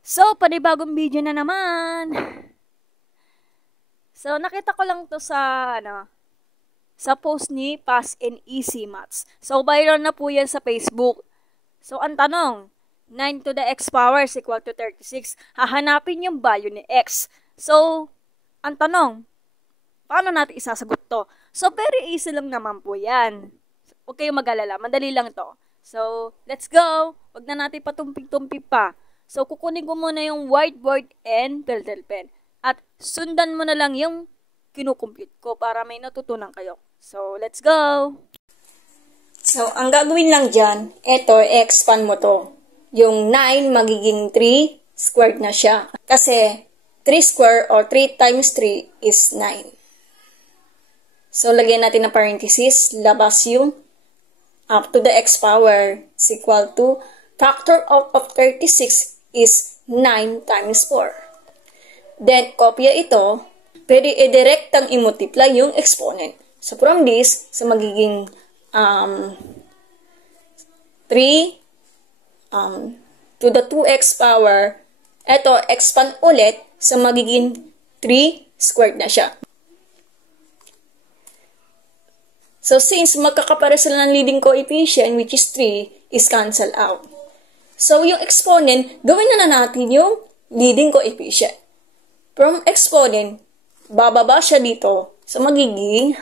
So, panibagong video na naman. So, nakita ko lang to sa post ni Fast and Easy Maths. So, viral na po yan sa Facebook. So, ang tanong, 9 to the x power is equal to 36. Hahanapin yung value ni x. So, ang tanong, paano natin isasagot to? So, very easy lang naman po yan. Huwag kayong mag-alala, madali lang to. So, let's go! Huwag na natin patumpik-tumpik pa. So, kukunin ko muna yung whiteboard and pentel pen. At sundan mo na lang yung kinukompute ko para may natutunan kayo. So, let's go! So, ang gagawin lang dyan, eto, expand mo to. Yung 9 magiging 3 squared na siya. Kasi 3 square or 3 times 3 is 9. So, lagyan natin ng parenthesis, labas yung up to the x power is equal to factor of 36 is 9 times 4. Then, kopya ito, pwede i-directang i-multiply yung exponent. So, from this, so magiging 3 to the 2x power, eto, expand ulit, so magiging 3 squared na siya. So, since magkakapara sila ng leading coefficient, which is 3, is cancel out. So, yung exponent, gawin na natin yung leading coefficient. From exponent, bababa siya dito. So, magiging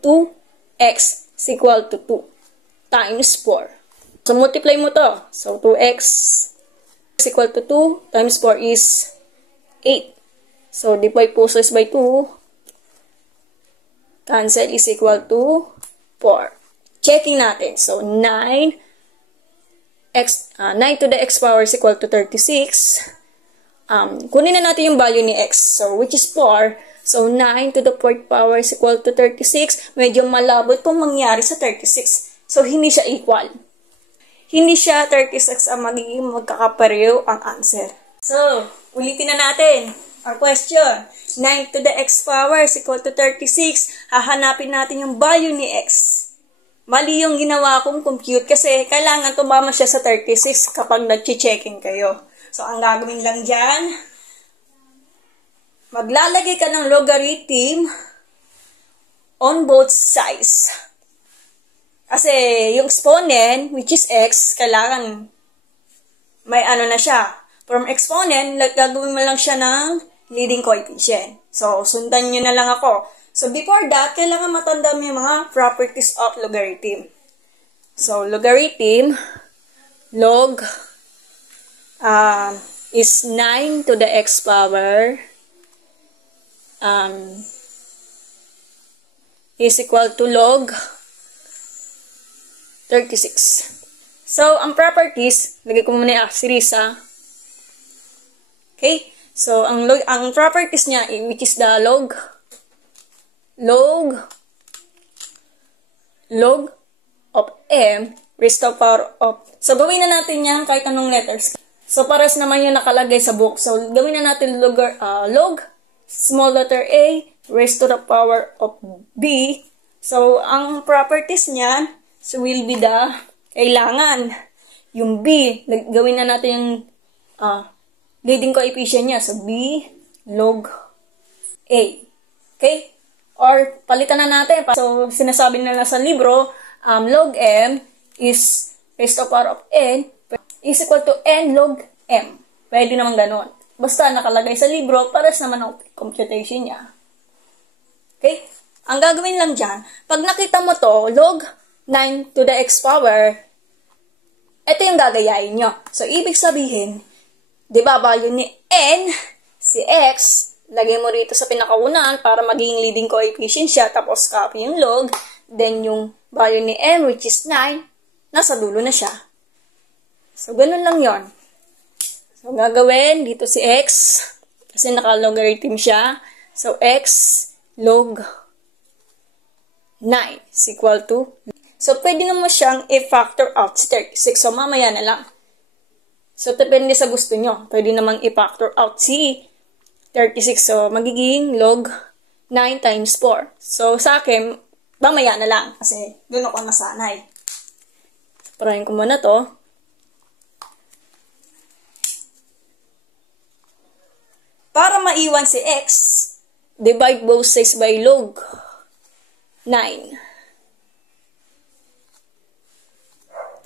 2x is equal to 2 times 4. So, multiply mo to. So, 2x is equal to 2 times 4 is 8. So, divide po is by 2. Cancel is equal to 4. Checking natin. So, 9 to the x power is equal to 36. Kunin na natin yung value ni x. So, which is 4. So, 9 to the 4th power is equal to 36. Medyo malabo itong mangyari sa 36. So, hindi siya equal. Hindi siya 36 ang magiging magkakapareho ang answer. So, ulitin na natin. Our question, 9 to the x power is equal to 36. Hahanapin natin yung value ni x. Mali yung ginawa kong compute kasi kailangan tumama siya sa 36 kapag nag-checking kayo. So, ang gagawin lang dyan, maglalagay ka ng logarithm on both sides. Kasi yung exponent, which is x, kailangan may ano na siya. From exponent, gagawin mo lang siya ng leading coefficient. So, sundan nyo na lang ako. So, before that, kailangan matanda mo yung mga properties of logarithm. So, logarithm, log, is 9 to the x power, is equal to log 36. So, ang properties, lagay ko muna yung asterisk, okay? So, ang properties niya, which is the log of m raised to the power of. So, gawin na natin yan kahit anong letters. So, pares naman yung nakalagay sa book. So, gawin na natin log, small letter a, raised to the power of b. So, ang properties niya, so will be the, kailangan, yung b, gawin na natin yung, leading coefficient niya. So, b log a. Okay? Or, palitan na natin. So, sinasabi na sa libro, log m is raised to the power of n is equal to n log m. Pwede naman ganun. Basta nakalagay sa libro, pares naman ang computation niya. Okay? Ang gagawin lang dyan, pag nakita mo to, log 9 to the x power, ito yung gagayain nyo. So, ibig sabihin, diba, value ni n, si x, lagay mo rito sa pinakaunahan para maging leading coefficient siya, tapos copy yung log, then yung value ni m, which is 9, nasa dulo na siya. So, ganun lang yon. So, gagawin dito si x, kasi naka-logarithm siya. So, x log 9 is equal to, so, pwede naman siyang i-factor out si 36. So, mamaya na lang. So, depende sa gusto nyo. Pwede namang i-factor out si 36. So, magiging log 9 times 4. So, sa akin, mamaya na lang. Kasi, doon ako nasanay. Parahin ko muna to. Para maiwan si x, divide both sides by log 9.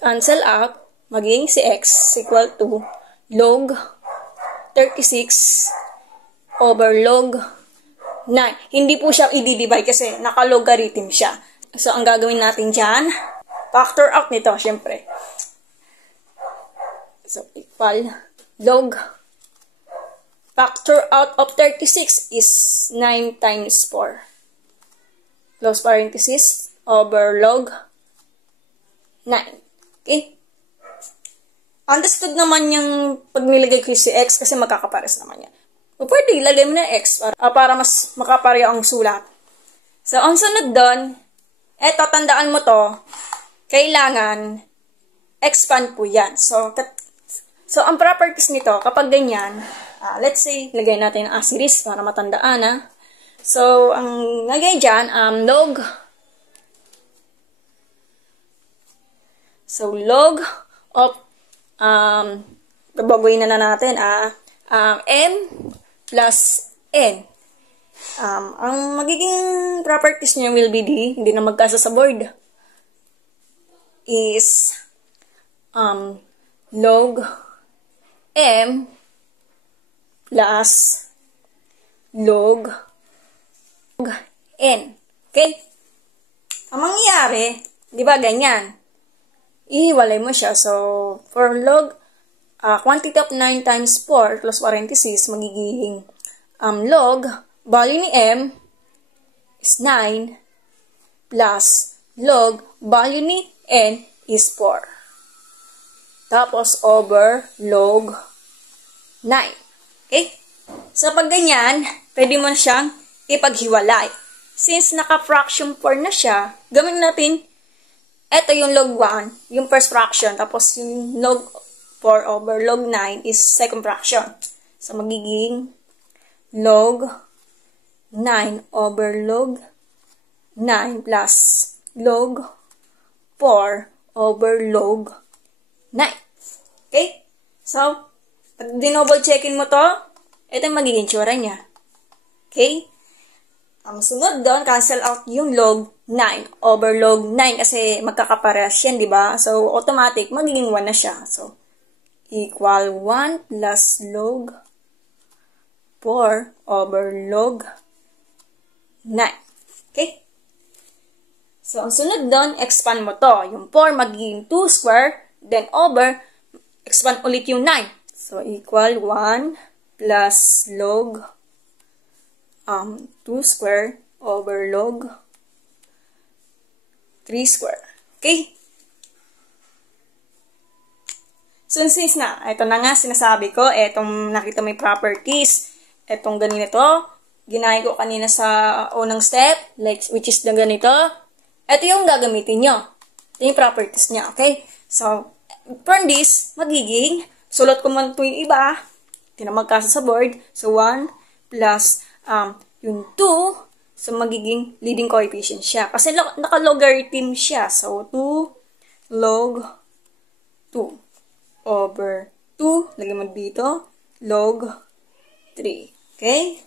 Cancel out, magiging si x equal to log 36 over log 9. Hindi po siya i-divide kasi naka-logarithm siya. So, ang gagawin natin dyan, factor out nito, syempre. So, equal log. Factor out of 36 is 9 times 4. Close parenthesis, over log 9. Okay? Understood naman yung pag nilagay ko si x kasi magkakapares naman yan. O pwede, ilagay mo na x para mas makapareho ang sulat. So, ang sunod doon, eto, tandaan mo to, kailangan expand po yan. So ang properties nito, kapag ganyan, let's say, lagay natin ang asterisk para matandaan, ha. So, ang lagay dyan, log. So, log of, babaguhin na natin, m plus n. Ang magiging properties niya will be hindi na magkasa sa board, is log m plus log n. Okay? Ang mangyayari, di ba ganyan? Ihiwalay mo siya. So, for log, quantity of 9 times 4 close parenthesis, magiging log, value ni m is 9 plus log, value ni n is 4. Tapos, over log 9. Okay? So, pag ganyan, pwede mo siyang ipaghiwalay. Since naka-fraction 4 na siya, gawin natin, eto yung log 1, yung first fraction, tapos yung log 4 over log 9 is second fraction. So, magiging log 9 over log 9 plus log 4 over log 9. Okay? So, pag dinoble checkin mo to, ito yung magiging tsura niya. Okay? Ang sunod doon, cancel out yung log 9 over log 9 kasi magkakaparehas yan, di ba? So, automatic, magiging 1 na siya. So, equal 1 plus log 4 over log 9. Okay? So, ang sunod doon, expand mo to. Yung 4 magiging 2 square, then over, expand ulit yung 9. So, equal 1 plus log 2 square over log 3 square. Okay? So, since na, ito na nga sinasabi ko, etong nakita may properties, etong ganito, ginaya ko kanina sa unang step, like, which is the ganito, ito yung gagamitin nyo. Ito yung properties niya, okay? So, from this, magiging, sulat ko man ito yung iba, tinamagkasa sa board, so 1 plus yung 2, so magiging leading coefficient siya. Kasi naka-logarithm siya, so 2 log 2 over 2, lagyan mo dito, log 3. Okay?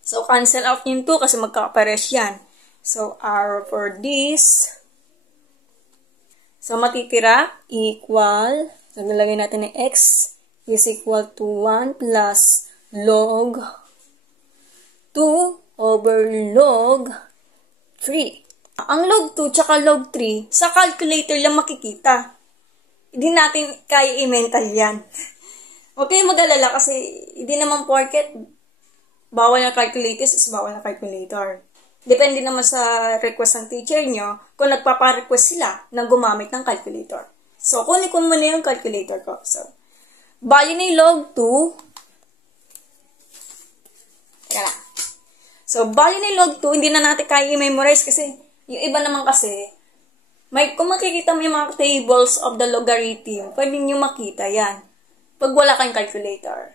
So, cancel out yung 2 kasi magkakapares yan. So, R for this. So, matitira, equal, naglagay natin ng x is equal to 1 plus log 2 over log 3. Ang log 2 tsaka log 3, sa calculator lang makikita. Hindi natin kaya i-mental yan. Huwag kayong mag-alala kasi hindi naman porket bawal na calculators is bawal na calculator. Depende naman sa request ng teacher nyo kung nagpapa-request sila na gumamit ng calculator. So, kunin ko muna yung calculator ko. So, value ni log 2. Teka lang. So, value ni log 2, hindi na natin kaya i-memorize kasi yung iba naman kasi, kung makikita mo yung mga tables of the logarithm, pwede nyo makita yan. Pag wala kayong calculator.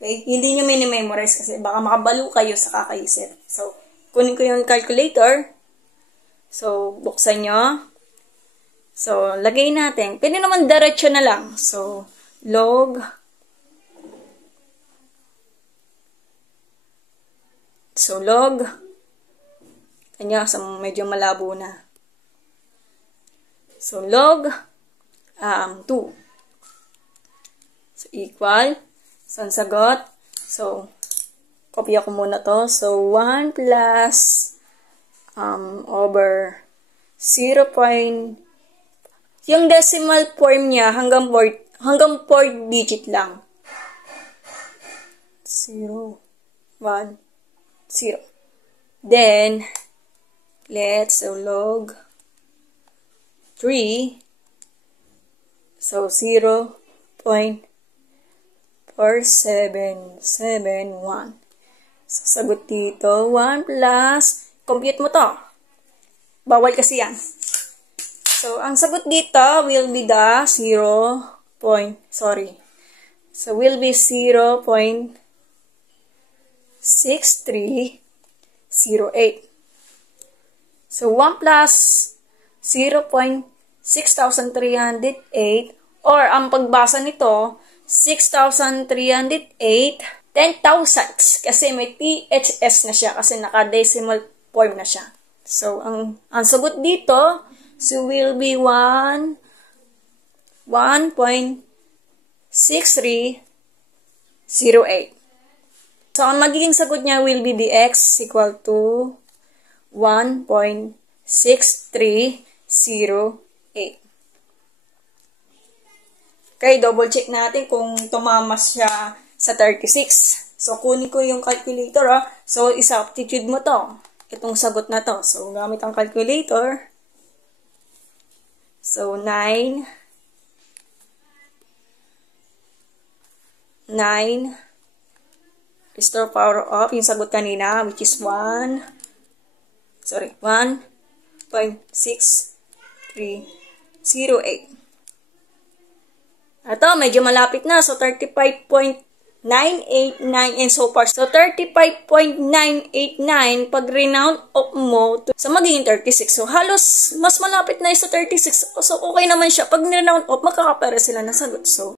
Okay? Hindi nyo mini-memorize kasi baka makabalo kayo sa kakaisip. So, kunin ko yung calculator. So, buksan nyo. So, lagay natin. Pwede naman diretso na lang. So, log. So, log. Kanya, medyo malabo na. So, log 2. So, equal. So, ang sagot. So, kopya ko muna to. So, 1 plus over 0. Yung decimal form niya hanggang 4 digit lang. 0, 1, 0. Then, let's log 3. So, 0.4771. So, sagot dito, 1 plus, compute mo to. Bawal kasi yan. So, ang sagot dito will be the 0.6308. So, 1 plus 0.6308, or ang pagbasa nito, 6,308, 10,000. Kasi may THS na siya, kasi naka-decimal form na siya. So, ang sagot dito, so will be 1.6308. So, ang magiging sagot niya will be the x equal to 1.6308. Okay, double check natin kung tumama siya sa 36. So, kunin ko yung calculator, ha. So, isa-substitute mo to. Itong sagot na to. So, gamit ang calculator. So, 9 restore power of, yung sagot kanina, which is 1.6308. Ito, medyo malapit na. So, 35.989 and so far. So, 35.989 pag renound off mo sa magiging 36. So, halos mas malapit na sa 36. So, okay naman siya. Pag renound off, magkakapera sila ng sagot. So,